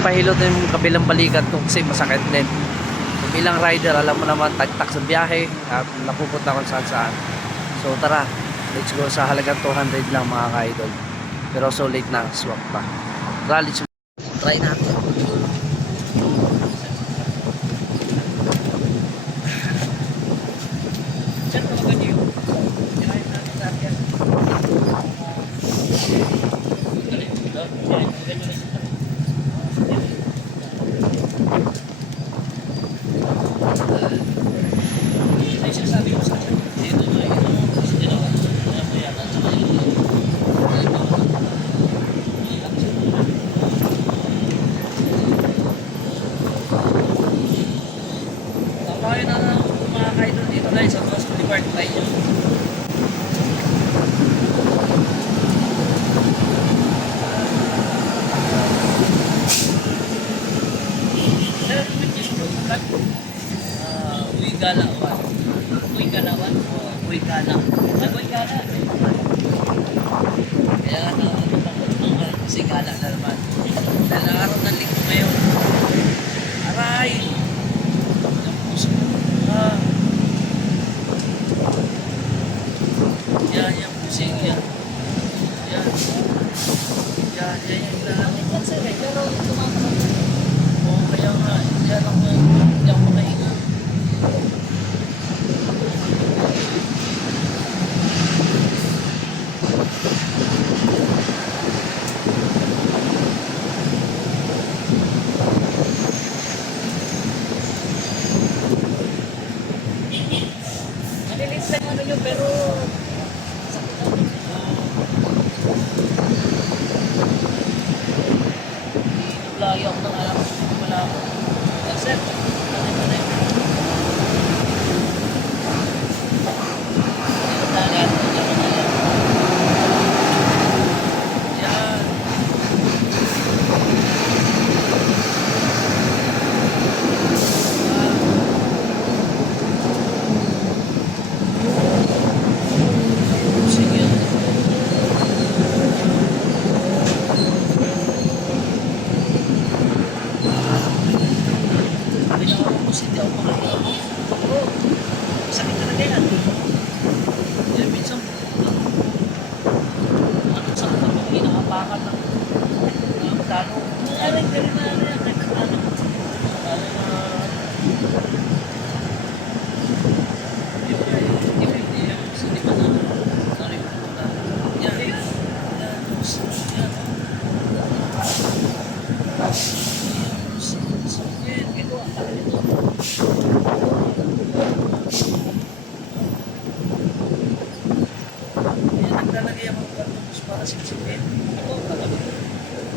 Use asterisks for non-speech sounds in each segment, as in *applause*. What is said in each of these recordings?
pahilot yung kabilang balikat ko kasi masakit din. Bilang rider alam mo naman tagtak sa biyahe at napupunta kung saan saan. So tara let's go sa halagang 200 lang mga ka-idol. Pero so late na swap pa. Tara let's try natin.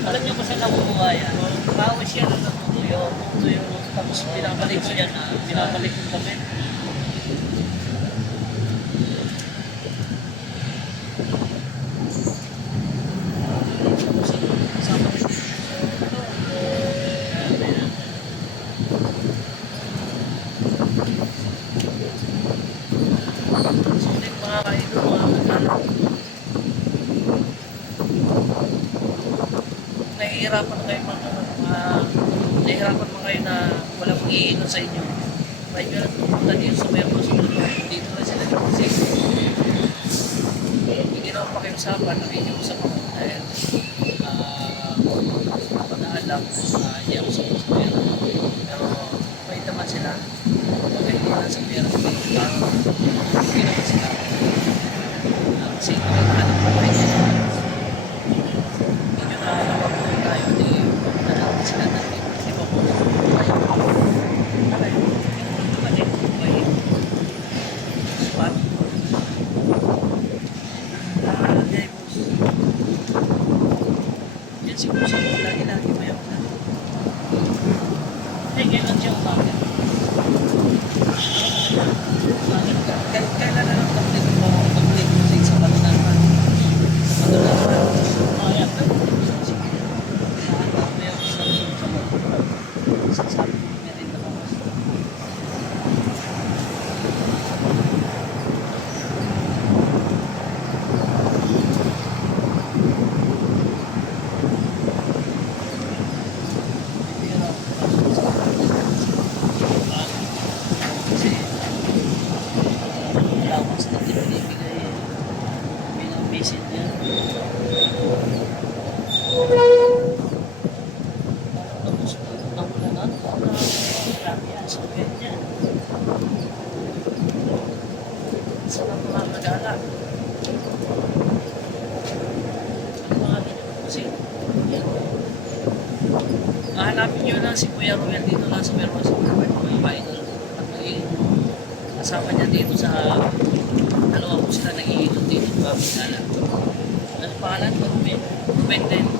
Alam niyo kasi nakukuha yan. Bawas siya na natutuyo. Tutuyo. Ano tapos pinabalik siya na. Pinabalik yung damit. lang. Uh, hindi ako kasama niya dito sa dalawa po sila nag-iikot dito. Babi nga lang. Ano pangalan? Ruben. Ruben din.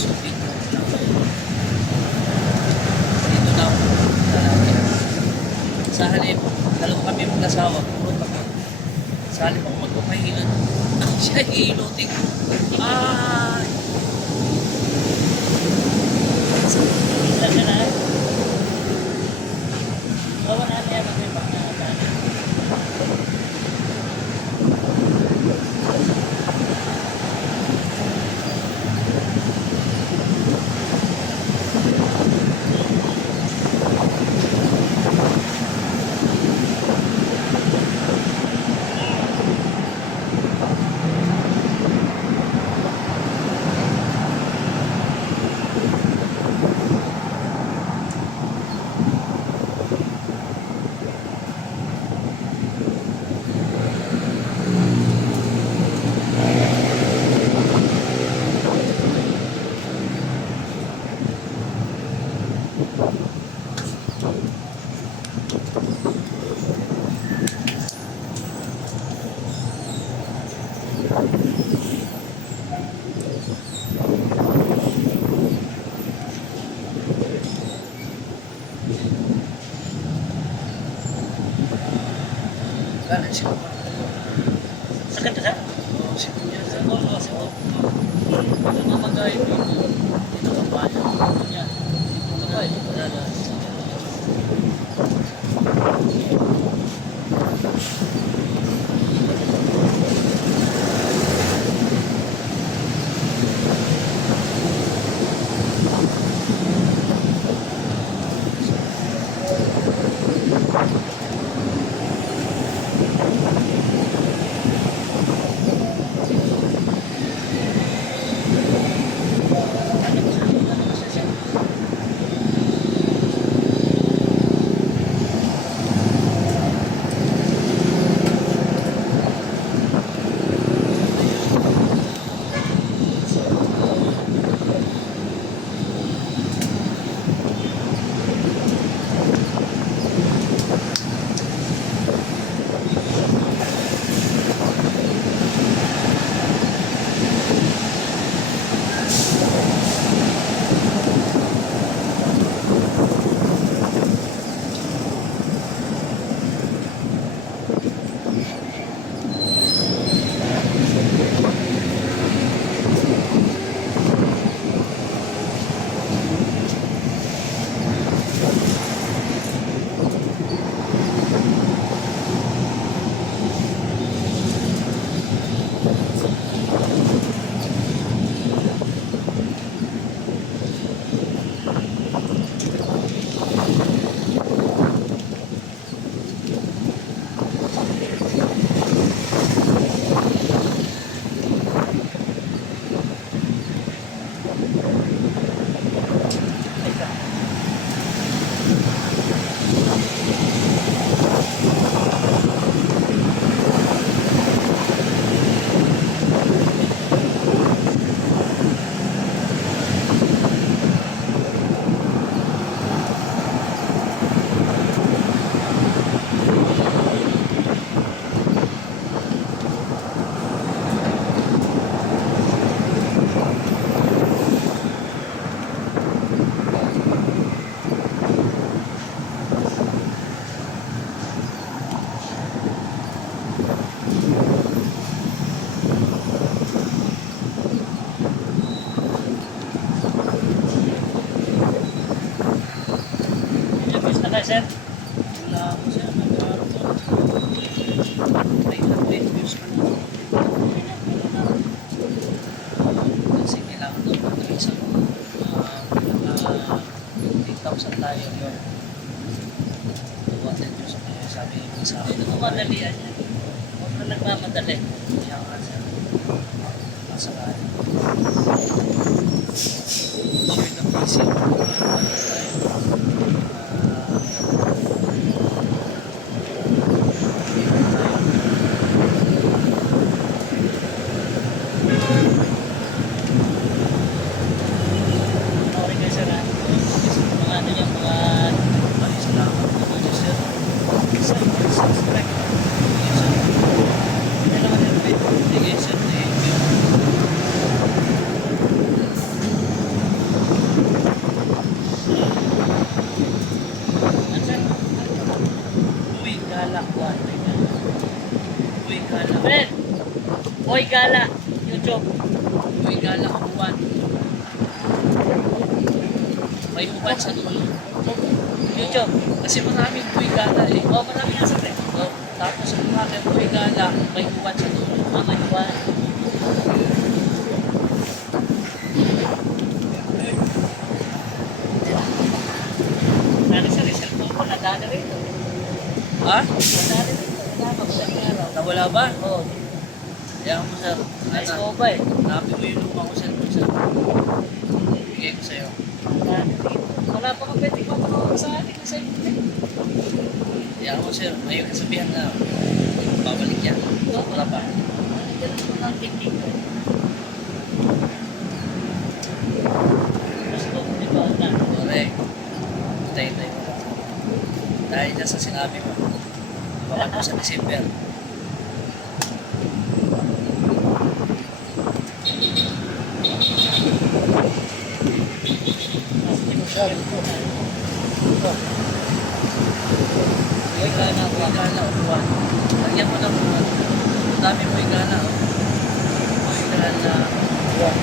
pasok dito. Dito na ako. Sa halip, dalawa kami mong asawa, puro kami. Sa halip ako magpapahilan. *laughs* Siya hihilutin ko. Ay! Sa halip na na. sir. Ha? Nawala ba? Oo. Kaya mo sir. Nice ko ba eh. Hanapin mo yung luma ko sir. sir. Bigay ko sa'yo. Wala pa kang pwede ko sa akin kasi. Kaya mo sir, may kasabihan na babalik yan. Wala pa. Correct. Tayo tayo. Dahil dyan sa sinabi mo ako sa December. Ay, gana ko, gana upuan. Lagyan mo ng upuan. Ang dami mo yung gana. Oh. Gana upuan.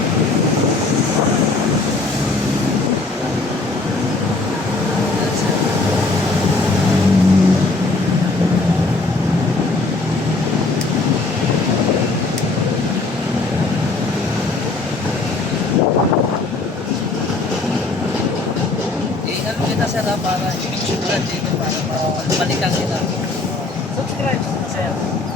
balikan kita. Subscribe. Masaya.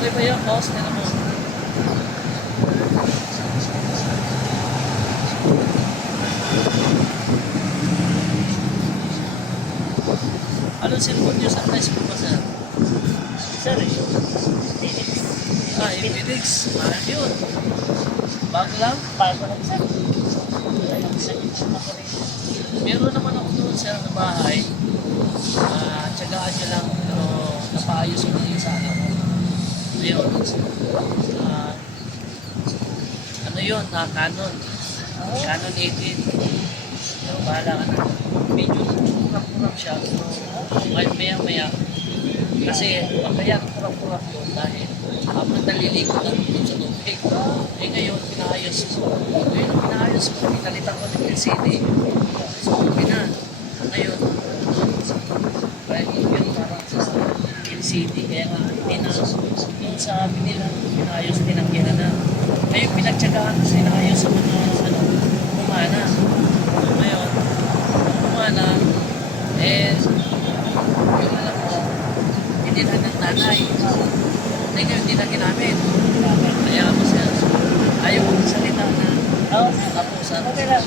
Okay ba yun, boss? Tignan mo. Anong cellphone niyo sa price mo ba, sir? Sir, yung Phoenix. Ah, Infinix. Mahal yun. Bago lang. Bago lang sir. Meron naman ako doon sir na bahay. Ah, tsagaan nyo lang pero napaayos ko lang yung sa anak ko. Ayun. Ah, ano yun? Ah, Canon. Canon 18. Pero bahala ka na. Medyo kurap-kurap siya. Pero may maya maya. Kasi kaya kurap-kurap yun dahil habang naliligo lang doon sa tubig. Eh ngayon, pinaayos ko. Ngayon, pinaayos ko. Pinalitan ko ng LCD. So, okay na. Ngayon, kaya yun parang sa LCD. Kaya nga, hindi na sa pinila, pinayos, tinanggihan na. Ngayon, pinagtsagaan ko sinayos sa mga ano, kumana. Ngayon, kumana, eh, yung alam ko, hindi na ng nanay. Eh ngayon, hindi na ginamit. Kaya ako siya, ayaw ko salita na Oo, sir. tapusan. Okay lang.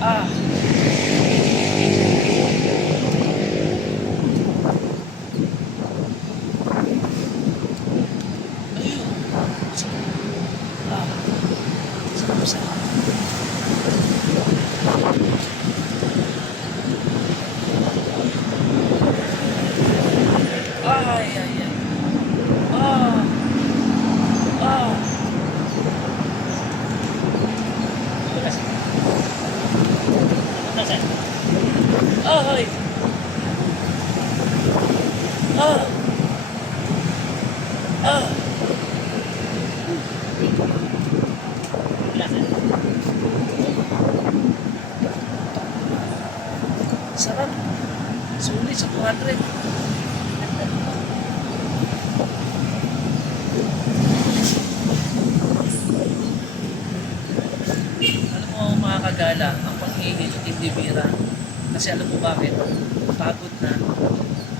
啊。Sarap. Sulit sa 200. Alam mo mga kagala, ang pag-ihil hindi bira. Kasi alam mo bakit? Pagod na.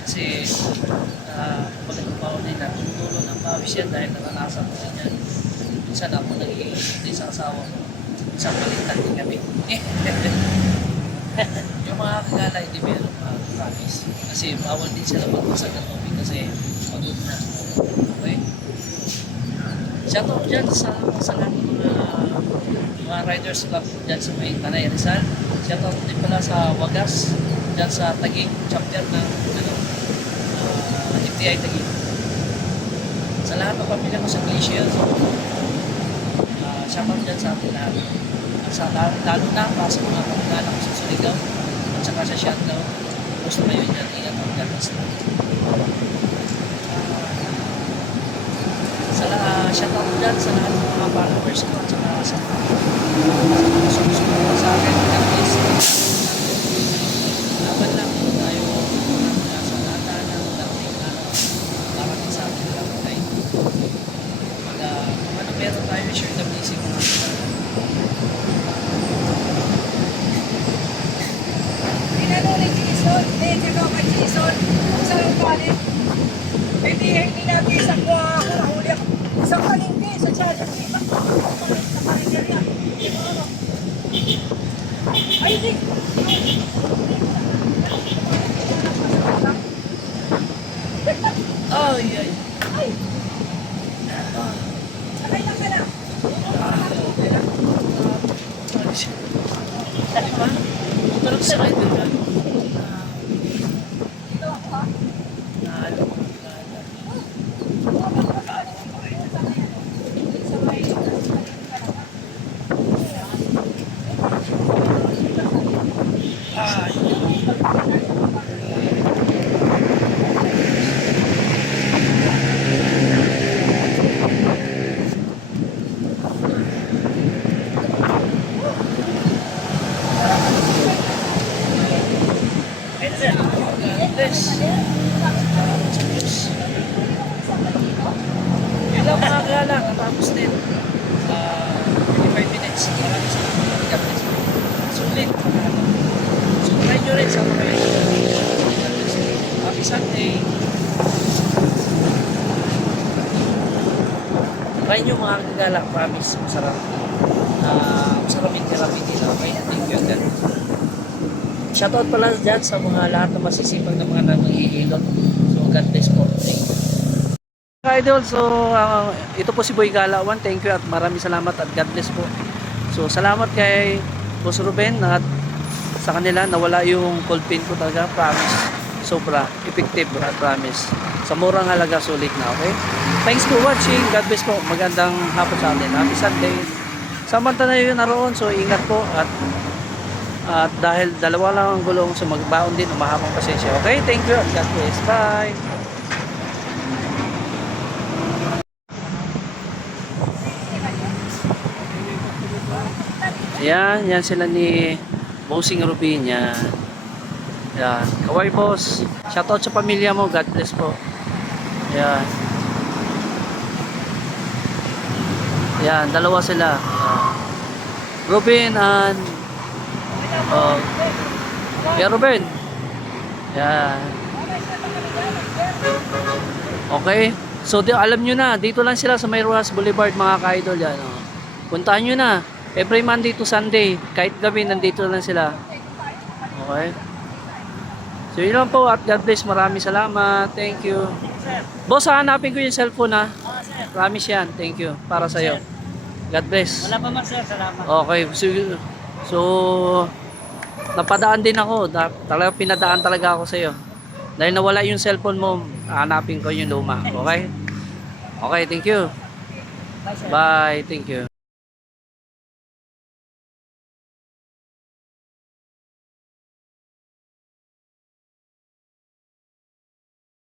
Kasi uh, pag nagpapaw nila, tumutulo ng pawis yan dahil naranasan ko din yan. Minsan ako nag-ihil din sa asawa ko. Isang balitan din kami. *laughs* kagala hindi bira, mga promise. Kasi bawal din sila magbasa ng tubig kasi pagod na. Okay? Shoutout dyan sa, sa lahat mga, mga riders club dyan sa may Tanay Rizal. Shoutout din pala sa Wagas, dyan sa Taguig, chapter ng ano, uh, FTI Taguig. Sa lahat ng pamilya ko sa Glacier, so, uh, shoutout dyan sa atin lahat. At sa lalo na para sa mga kamag-anak ko sa Surigao tsaka sa shutdown, gusto kayo niya ingat ang ganas na. Sa uh, shutdown dyan, sa lahat ng mga followers ko, tsaka sa mga sumusunod sa akin, at least, laban lang po tayo uh, sa lahat ng dating uh, araw, sa akin lang tayo. Pag uh, kung ano meron tayo, share the blessing mga Eh, di, hindi natin isang uh, huli ako. Isang palengke, sa charger, di ba? Sa palengke niya. Ay, di. Ay, ay. Sakay lang ka na. Ano siya? Ano ba? Pero sa kahit na Dito ako, ha? Nalo. Sa may, sa palengke ka na. Ay. Yes. Yun lang mga kala, katapos din. Sa 25 minutes. Maraming salamat. God bless you. Sulit. So, try nyo rin sa mga Happy Sunday. Try kagala, promise, masarap. Uh, masarap yung therapy nila. Okay, thank you again. Shoutout pala dyan sa mga lahat na masisipag na mga nangihilot. So, God bless po. Thank you. Idol, so ah, ito po si Boy Galawan. Thank you at maraming salamat at God bless po. So salamat kay Boss Ruben at sa kanila nawala yung cold pin ko talaga. Promise. Sobra. Effective at promise. Sa murang halaga sulit na. Okay? Thanks for watching. God bless po. Magandang hapon sa atin. Happy Sunday. Samantala yun naroon. So ingat po at at dahil dalawa lang ang gulong so magbaon din umahabang pasensya. Okay? Thank you at God bless. Bye. Yan, yan sila ni Bossing Rubina. Yan. Kaway boss. Shoutout sa pamilya mo. God bless po. Yan. Yan, dalawa sila. Yan. Ruben and oh, yeah, Ruben. Yan. Okay. So, di, alam nyo na, dito lang sila sa Mayroas Boulevard, mga ka-idol. Yan, oh. Puntahan nyo na. Every Monday to Sunday, kahit gabi, nandito lang sila. Okay? So, yun lang po at God bless. Maraming salamat. Thank you. Boss, hanapin ko yung cellphone ha. Promise yan. Thank you. Para sa'yo. God bless. Wala pa man, sir. Salamat. Okay. So, so napadaan din ako. Talaga pinadaan talaga ako sa'yo. Dahil nawala yung cellphone mo, hanapin ko yung luma. Okay? Okay, thank you. Bye. Thank you.